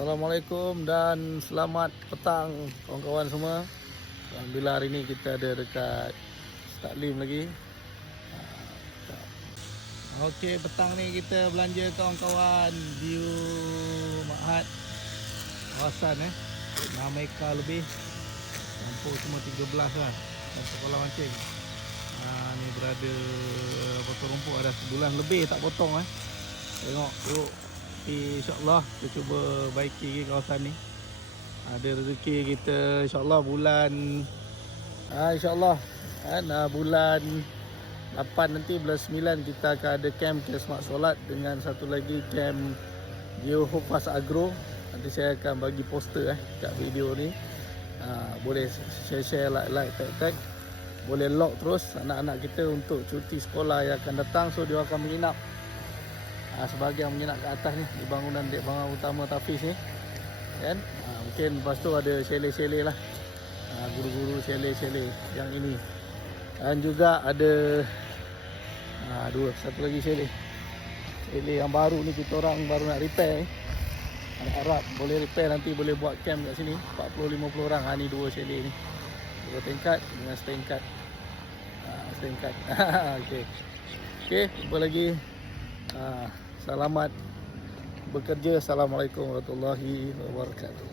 Assalamualaikum dan selamat petang kawan-kawan semua. Alhamdulillah hari ni kita ada dekat Taklim lagi. Okey, petang ni kita belanja kawan-kawan view Mahat kawasan eh. 6 ekar lebih. Lampu cuma 13 lah. Dan sekolah mancing. Ha, ni berada potong rumput ada sebulan lebih tak potong eh. Tengok yuk. InsyaAllah kita cuba baiki kawasan ni. Ada rezeki kita insyaAllah bulan ha, InsyaAllah kan, ha, bulan 8 nanti bulan 9 kita akan ada camp ke Smart Solat dengan satu lagi camp Geo Hofas Agro. Nanti saya akan bagi poster eh kat video ni. Ha, boleh share-share like-like tag-tag. Boleh lock terus anak-anak kita untuk cuti sekolah yang akan datang so dia akan menginap ha, sebahagian menginap ke atas ni di bangunan dek bangunan utama Tafiz ni kan? Ha, mungkin lepas tu ada sele-sele lah. Ha, guru-guru sele-sele yang ini. Dan juga ada ha, dua satu lagi sele sele yang baru ni kita orang baru nak repair ni. Harap boleh repair nanti boleh buat camp kat sini. 40-50 orang. Ha, ni dua sele ni. Dua tingkat dengan setingkat ha, setingkat okay. Okay, jumpa lagi Ah, selamat bekerja. Assalamualaikum warahmatullahi wabarakatuh.